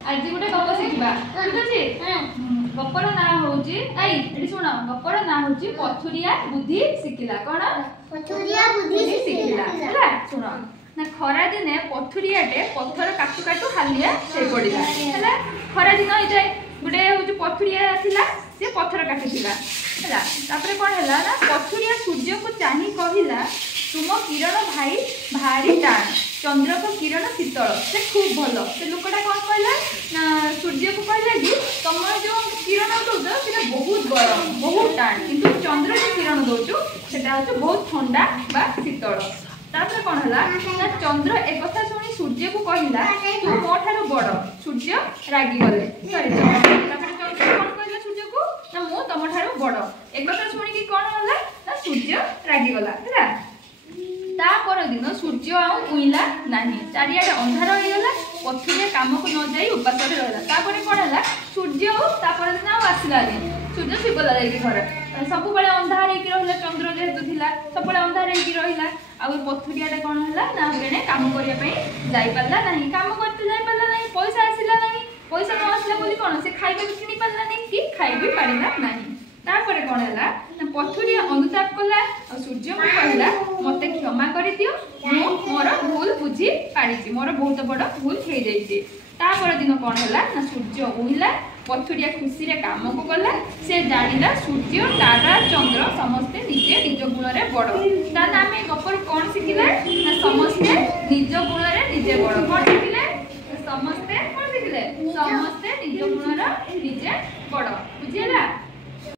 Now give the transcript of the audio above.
आज गोटे गप शिखा ठीक अच्छे गपर ना हूँ शुण गपर ना हूँ पथुरिया बुद्धि शिखिला कौन पथुरिया बुद्धि शिखिला है शुण ना खरा दिने पथुरियाटे पथर काटू काटू हालिया से पड़ा है खरा दिन ये गोटे हूँ पथुरिया थिला से पथर काटुला है कौन है ना पथुरिया सूर्य को चाह कहला तुम किरण भाई भारी टाण चंद्र को किरण शीतल से खूब भल से लोकटा कौन कहला ना सूर्य को कहला कि तुम जो किरण दौच से बहुत गरम बहुत टाण किंतु चंद्र को किरण दौचु से बहुत ठंडा बा शीतल तापर कौन है ना चंद्र एक कथा शुणी सूर्य को कहला तू मो ठारू बड़ सूर्य रागी गले सॉरी चंद्र कौन कहला सूर्य को ना मो तुम ठारू बड़ एक कथा शुणी कौन है ना सूर्य रागी गला है तापर दिन सूर्य आईला ना चारियाडे अंधार होगा पथुरिया कम को न जाई उपास रहा कौन है सूर्य तापर दिन आसला सूर्य शिवला घर सब अंधार रहा चंद्र जेहेतु थी सब अंधार रहा आ पथुरिया कौन है ना बेड़े कम करने जापारा ना कम करते जापारा ना पैसा आसला ना पैसा न आसला बोली कौन से खाइबा भी किनी पारा नहीं कि खाई भी पारा ना तापर कौन है पथुरिया अनुताप कला सूर्य को कहला मते क्षमा कर दियो मोर भूल बुझी पाड़ी मोर बहुत बड़ भूल हो जाइए तापर दिन कौन है ना सूर्य उइला पथुरिया खुशी रे काम को गला से जानिला सूर्य तारा चंद्र समस्ते निजे निज गुण रे बड़ तान आम गपर कौन शिखिला ना समस्ते निज गुण रे निजे बड़ कौन शिखिले समस्ते कौन शिखिले समस्ते निज गुण रे निजे बड़ बुझिला।